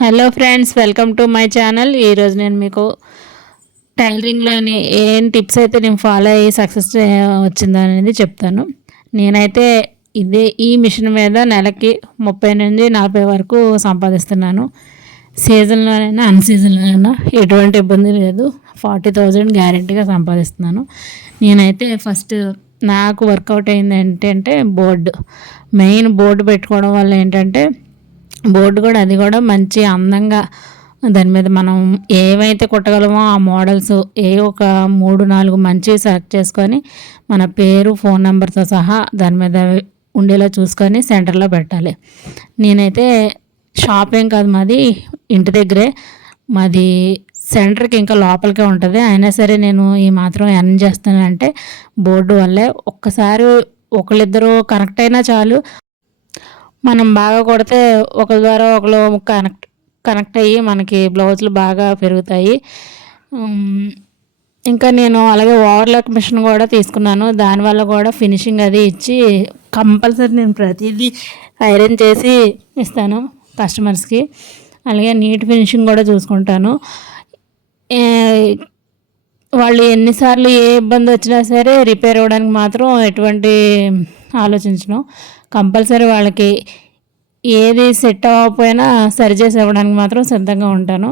Hello friends, welcome to my channel. ఈరోజు నేను మీకు టైలరింగ్లోని ఏం టిప్స్ అయితే నేను ఫాలో అయ్యి సక్సెస్ వచ్చిందనేది చెప్తాను. నేనైతే ఈ మిషన్ మీద నెలకి 30 నుండి 40 వరకు సంపాదిస్తున్నాను. సీజన్లోనైనా అన్సీజన్లోనైనా ఎటువంటి ఇబ్బంది లేదు. 40,000 గ్యారెంటీగా సంపాదిస్తున్నాను. నేనైతే ఫస్ట్ నాకు వర్కౌట్ అయింది ఏంటంటే మెయిన్ బోర్డు పెట్టుకోవడం వల్ల ఏంటంటే బోర్డు కూడా అది కూడా మంచి అందంగా దాని మీద మనం ఏవైతే కుట్టగలమో ఆ మోడల్స్ ఒక 3-4 మంచి సెలెక్ట్ చేసుకొని మన పేరు ఫోన్ నెంబర్తో సహా దాని మీద ఉండేలా చూసుకొని సెంటర్లో పెట్టాలి. నేనైతే షాప్ ఏం కాదు, మాది ఇంటి దగ్గరే. మాది సెంటర్కి ఇంకా లోపలికే ఉంటుంది. అయినా సరే నేను ఈ మాత్రం ఎర్న్ చేస్తానంటే బోర్డు వల్లే. ఒక్కసారి ఒకళ్ళిద్దరూ కనెక్ట్ అయినా చాలు, మనం బాగా కొడితే ఒకరి ద్వారా ఒకరు కనెక్ట్ అయ్యి మనకి బ్లౌజులు బాగా పెరుగుతాయి. ఇంకా నేను అలాగే ఓవర్లాక్ మిషన్ కూడా తీసుకున్నాను. దానివల్ల కూడా ఫినిషింగ్ అది ఇచ్చి కంపల్సరీ నేను ప్రతిదీ ఐరన్ చేసి ఇస్తాను కస్టమర్స్కి. అలాగే నీట్ ఫినిషింగ్ కూడా చూసుకుంటాను. వాళ్ళు ఎన్నిసార్లు ఏ ఇబ్బంది వచ్చినా సరే రిపేర్ అవ్వడానికి మాత్రం ఎటువంటి ఆలోచించను. కంపల్సరీ వాళ్ళకి ఏది సెట్ అవ్వకపోయినా సరిచేసి ఇవ్వడానికి మాత్రం సిద్ధంగా ఉంటాను.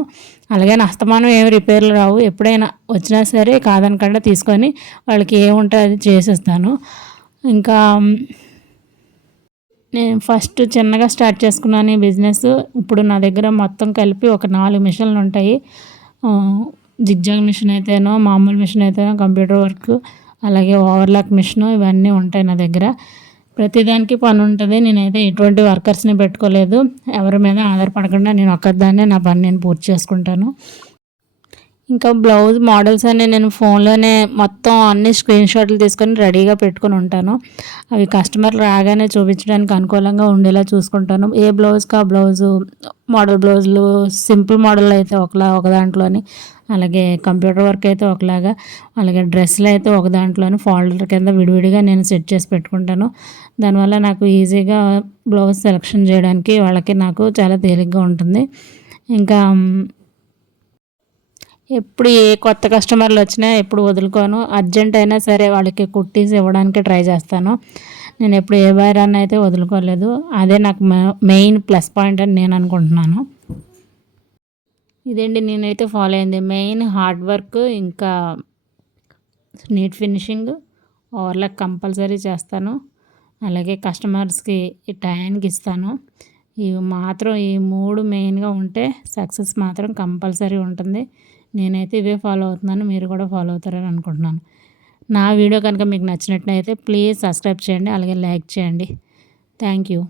అలాగే అస్తమానం ఏమి రిపేర్లు రావు. ఎప్పుడైనా వచ్చినా సరే కాదనకుండా తీసుకొని వాళ్ళకి ఏముంటే అది చేసేస్తాను. ఇంకా నేను ఫస్ట్ చిన్నగా స్టార్ట్ చేసుకున్నాను ఈ బిజినెస్. ఇప్పుడు నా దగ్గర మొత్తం కలిపి ఒక 4 మిషన్లు ఉంటాయి. జిగ్జాగ్ మిషన్ అయితేనో, మామూలు మిషన్ అయితేనో, కంప్యూటర్ వర్క్, అలాగే ఓవర్లాక్ మిషను, ఇవన్నీ ఉంటాయి నా దగ్గర. ప్రతిదానికి పని ఉంటుంది. నేనైతే ఎటువంటి వర్కర్స్ని పెట్టుకోలేదు. ఎవరి మీద ఆధారపడకుండా నేను ఒక్కదాన్నే నా పని నేను పూర్తి చేసుకుంటాను. ఇంకా బ్లౌజ్ మోడల్స్ అన్నీ నేను ఫోన్లోనే మొత్తం అన్ని స్క్రీన్ షాట్లు తీసుకొని రెడీగా పెట్టుకొని ఉంటాను. అవి కస్టమర్లు రాగానే చూపించడానికి అనుకూలంగా ఉండేలా చూసుకుంటాను. ఏ బ్లౌజ్కి ఆ బ్లౌజు, మోడల్ బ్లౌజులు సింపుల్ మోడల్ అయితే ఒక దాంట్లోని, అలాగే కంప్యూటర్ వర్క్ అయితే ఒకలాగా, అలాగే డ్రెస్సులు అయితే ఒక దాంట్లోని ఫోల్డర్ కింద విడివిడిగా నేను సెట్ చేసి పెట్టుకుంటాను. దానివల్ల నాకు ఈజీగా బ్లౌజ్ సెలెక్షన్ చేయడానికి వాళ్ళకి నాకు చాలా తేలిగ్గా ఉంటుంది. ఇంకా ఎప్పుడు ఏ కొత్త కస్టమర్లు వచ్చినా ఎప్పుడు వదులుకోను. అర్జెంట్ అయినా సరే వాళ్ళకి కుట్టీస్ ఇవ్వడానికి ట్రై చేస్తాను. నేను ఎప్పుడు ఏ బేరాన్ని అయితే వదులుకోలేదు. అదే నాకు మెయిన్ ప్లస్ పాయింట్ అని నేను అనుకుంటున్నాను. ఇదండి నేనైతే ఫాలో అయింది. మెయిన్ హార్డ్ వర్క్, ఇంకా నీట్ ఫినిషింగ్, ఓవర్లాక్ కంపల్సరీ చేస్తాను. అలాగే కస్టమర్స్కి ఈ టైంకి ఇస్తాను. ఇవి మాత్రం ఈ 3 మెయిన్గా ఉంటే సక్సెస్ మాత్రం కంపల్సరీ ఉంటుంది. నేనైతే ఇవే ఫాలో అవుతున్నాను. మీరు కూడా ఫాలో అవుతారని అనుకుంటున్నాను. నా వీడియో కనుక మీకు నచ్చినట్లయితే ప్లీజ్ సబ్స్క్రైబ్ చేయండి, అలాగే లైక్ చేయండి. Thank you.